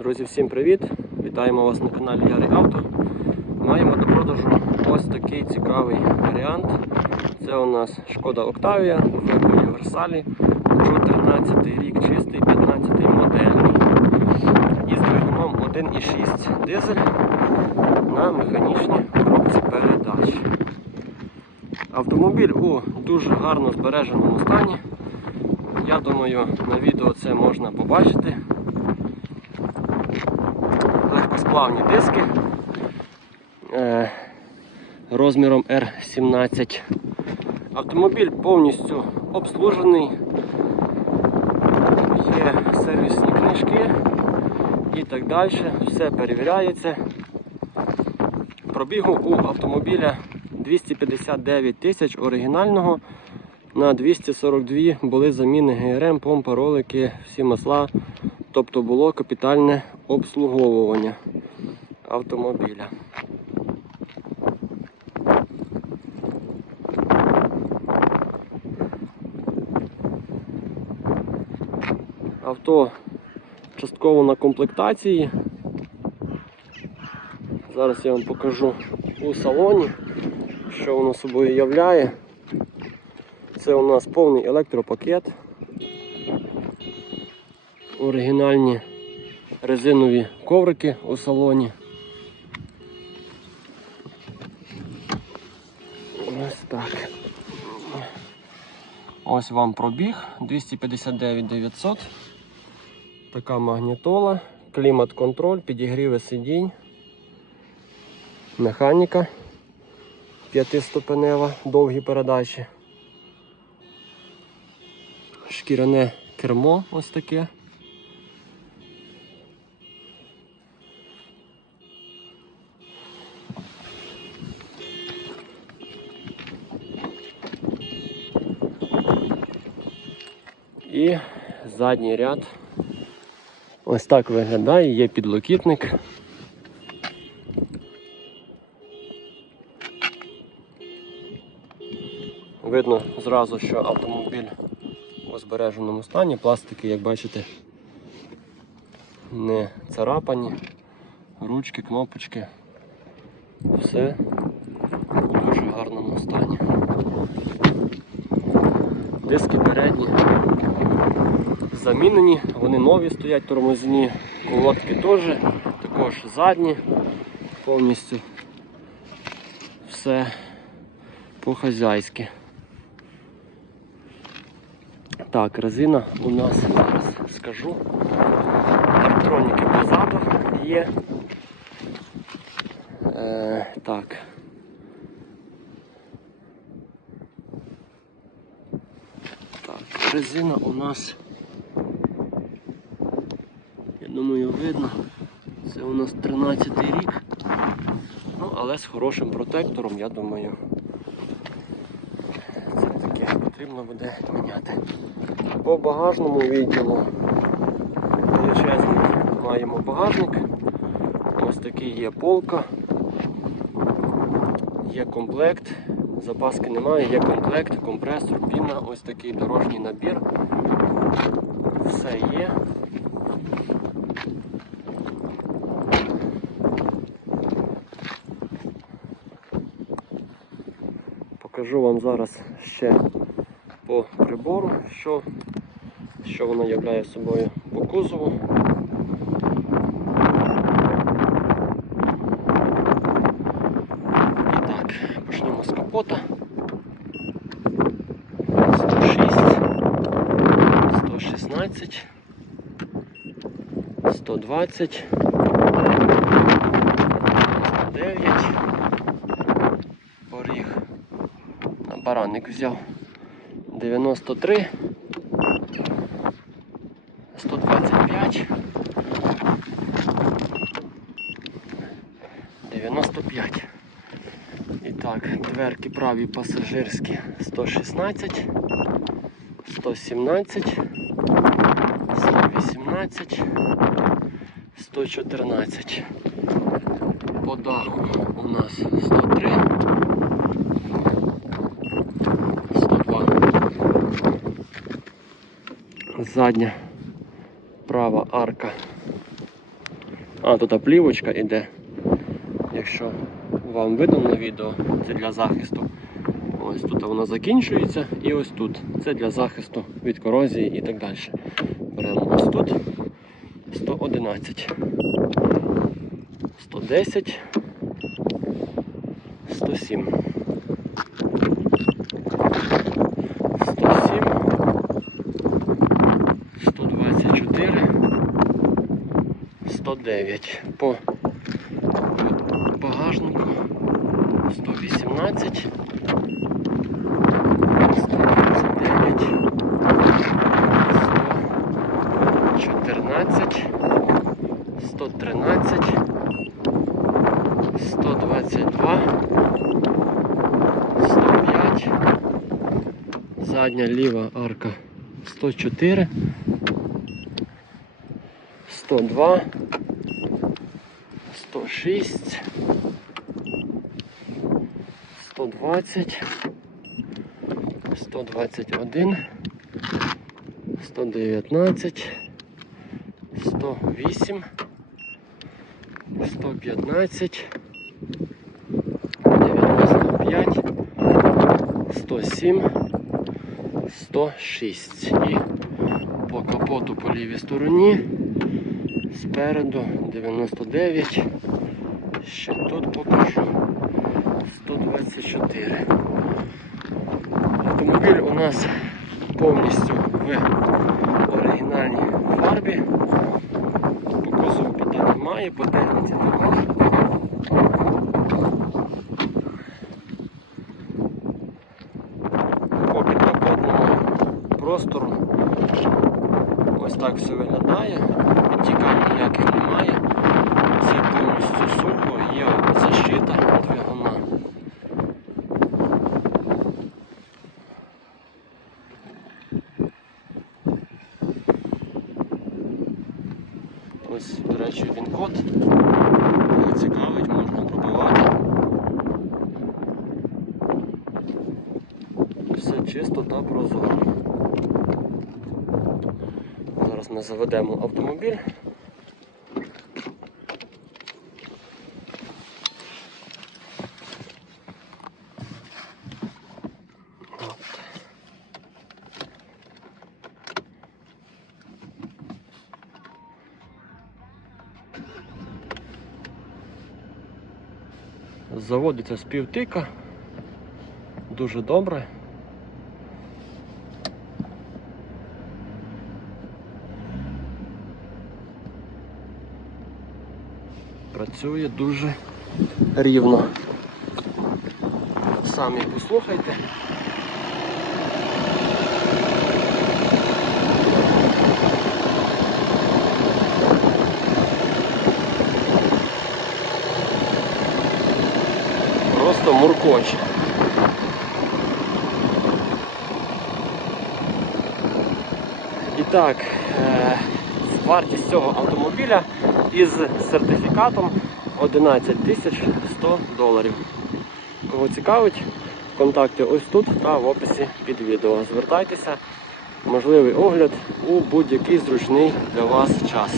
Друзі, всім привіт! Вітаємо вас на каналі Ярий Авто. Маємо до продажу ось такий цікавий варіант. Це у нас Шкода Октавія в універсалі. 14 рік чистий, 15 модельний. Із двигуном 1,6 дизель на механічній коробці передач. Автомобіль у дуже гарно збереженому стані. Я думаю, на відео це можна побачити. Легкосплавні диски е, розміром R17. Автомобіль повністю обслужений, є сервісні книжки і так далі. Все перевіряється. Пробігу у автомобіля 259 тисяч оригінального. На 242 були заміни ГРМ, помпа, ролики, всі масла. Тобто було капітальне обслуговування автомобіля. Авто частково на комплектації. Зараз я вам покажу у салоні, що воно собою являє. Це у нас повний електропакет. Оригінальні резинові коврики у салоні. Ось вам пробіг 259 900. Така магнітола, клімат-контроль, підігріви сидінь, механіка п'ятиступенева, довгі передачі. Шкіряне кермо ось таке. Задній ряд. Ось так виглядає, є підлокітник. Видно зразу, що автомобіль у збереженому стані. Пластики, як бачите, не царапані, ручки, кнопочки. Все у дуже гарному стані. Диски передні замінені, вони нові стоять тормозні, колодки теж, також задні, повністю все по-хазяйськи. Так, резина у нас зараз скажу. Електроніки позаду є. Е, так. Так, резина у нас, я думаю, видно. Це у нас 13 рік. Ну, але з хорошим протектором, я думаю, це таке потрібно буде міняти. По багажному відділу величезний маємо багажник. Ось такий є полка, є комплект, запаски немає, є комплект, компресор, піна, ось такий дорожній набір. Все є. Покажу вам зараз ще по прибору, що, що воно являє собою по кузову. І так, капота. 106, 116, 120, 99, поріг на баранник взяв. 93, 125, 95. І так, дверки праві пасажирські 116, 117, 118, 114. По даху у нас 103. 102. Задня права арка А, тут плівочка іде. Якщо вам видно на відео, це для захисту. Ось тут вона закінчується і ось тут. Це для захисту від корозії і так далі. Беремо ось тут 111, 110, 107. 107, 124, 109. По 118, 129, 114, 113, 122, 105, задня ліва арка 104, 102, 106, 120, 121, 119, 108, 115, 95, 107, 106. І по капоту по лівій стороні спереду 99. Ще тут покажу 124. Автомобіль у нас повністю в оригінальній фарбі. По кузову питань немає, по техніці також. По підкапотному простору ось так все виглядає. Підтікань ніяких немає. Все повністю сухо, є защита двигуна. Ось, до речі, він код. Коли цікавить, можна пробивати. Все чисто та прозоро. Зараз ми заведемо автомобіль. Заводиться з півтика. Дуже добре. Працює дуже рівно. Самі послухайте. Просто муркоче. І так, е, вартість цього автомобіля із сертифікатом 11 тисяч 100 доларів. Кого цікавить, контакти ось тут та в описі під відео. Звертайтеся, можливий огляд у будь-який зручний для вас час.